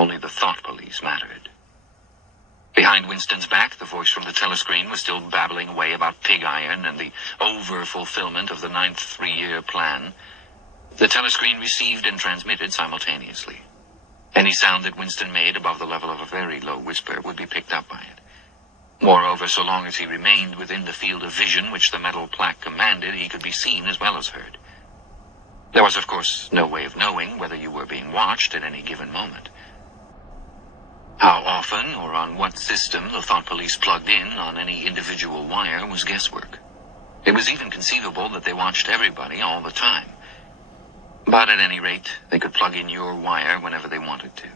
Only the thought police mattered. Behind Winston's back, the voice from the telescreen was still babbling away about pig iron and the over-fulfillment of the 9th three-year plan. The telescreen received and transmitted simultaneously. Any sound that Winston made above the level of a very low whisper would be picked up by it. Moreover, so long as he remained within the field of vision which the metal plaque commanded, he could be seen as well as heard. There was, of course, no way of knowing whether you were being watched at any given moment. How often or on what system the thought police plugged in on any individual wire was guesswork. It was even conceivable that they watched everybody all the time. But at any rate, they could plug in your wire whenever they wanted to.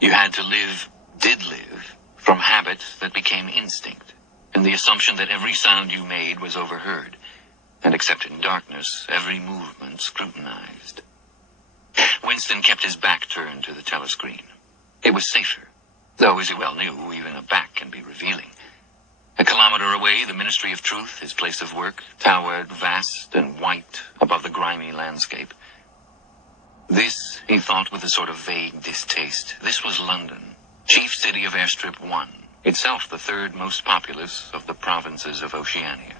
You had to did live, from habit that became instinct, and the assumption that every sound you made was overheard, and except in darkness, every movement scrutinized. Winston kept his back turned to the telescreen. It was safer, though, as he well knew, even a back can be revealing. A kilometer away, the Ministry of Truth, his place of work, towered vast and white above the grimy landscape. This, he thought with a sort of vague distaste, this was London, chief city of Airstrip 1, itself the third most populous of the provinces of Oceania.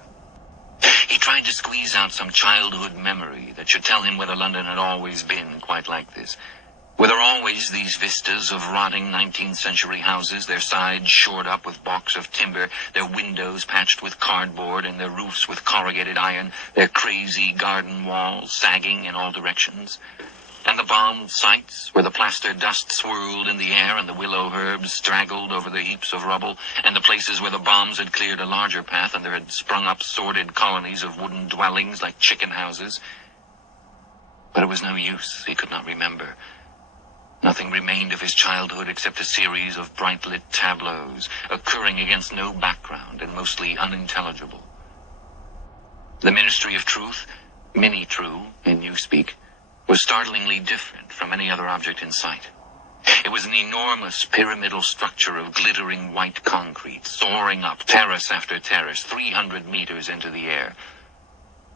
He tried to squeeze out some childhood memory that should tell him whether London had always been quite like this. Were there always these vistas of rotting 19th century houses, their sides shored up with balks of timber, their windows patched with cardboard, and their roofs with corrugated iron, their crazy garden walls sagging in all directions? And the bombed sites, where the plaster dust swirled in the air and the willow herbs straggled over the heaps of rubble, and the places where the bombs had cleared a larger path and there had sprung up sordid colonies of wooden dwellings like chicken houses? But it was no use, he could not remember. Nothing remained of his childhood except a series of bright-lit tableaus, occurring against no background and mostly unintelligible. The Ministry of Truth, Mini-True in Newspeak, was startlingly different from any other object in sight. It was an enormous pyramidal structure of glittering white concrete, soaring up terrace after terrace, 300 meters into the air.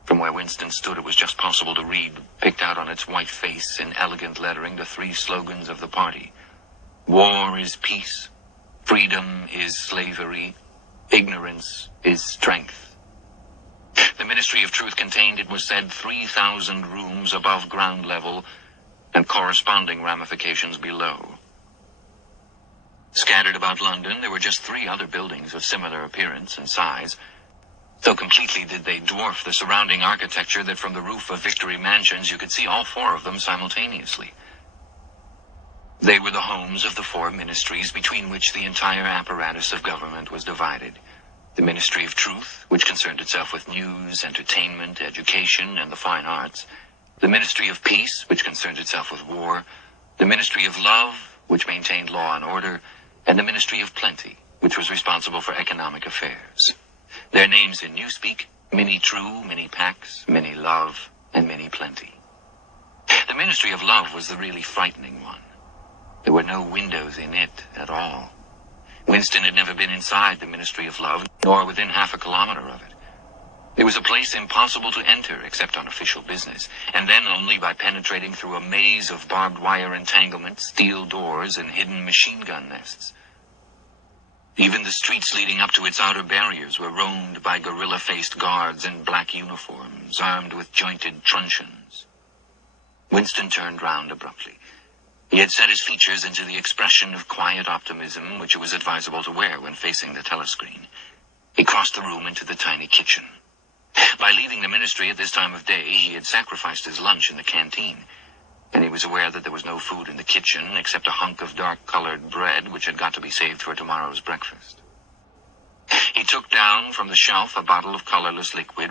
From where Winston stood, it was just possible to read, picked out on its white face in elegant lettering, the three slogans of the party. War is peace, freedom is slavery, ignorance is strength. The Ministry of Truth contained, it was said, 3,000 rooms above ground level and corresponding ramifications below. Scattered about London, there were just 3 other buildings of similar appearance and size. So completely did they dwarf the surrounding architecture that from the roof of Victory Mansions you could see all 4 of them simultaneously. They were the homes of the 4 ministries between which the entire apparatus of government was divided. The Ministry of Truth, which concerned itself with news, entertainment, education, and the fine arts. The Ministry of Peace, which concerned itself with war. The Ministry of Love, which maintained law and order. And the Ministry of Plenty, which was responsible for economic affairs. Their names in Newspeak: Mini-True, Mini-Pax, Mini-Love, and Mini-Plenty. The Ministry of Love was the really frightening one. There were no windows in it at all. Winston had never been inside the Ministry of Love, nor within half a kilometer of it. It was a place impossible to enter except on official business, and then only by penetrating through a maze of barbed wire entanglements, steel doors, and hidden machine gun nests. Even the streets leading up to its outer barriers were roamed by gorilla-faced guards in black uniforms, armed with jointed truncheons. Winston turned round abruptly. He had set his features into the expression of quiet optimism which it was advisable to wear when facing the telescreen. He crossed the room into the tiny kitchen. By leaving the ministry at this time of day, he had sacrificed his lunch in the canteen, and he was aware that there was no food in the kitchen except a hunk of dark-colored bread which had got to be saved for tomorrow's breakfast. He took down from the shelf a bottle of colorless liquid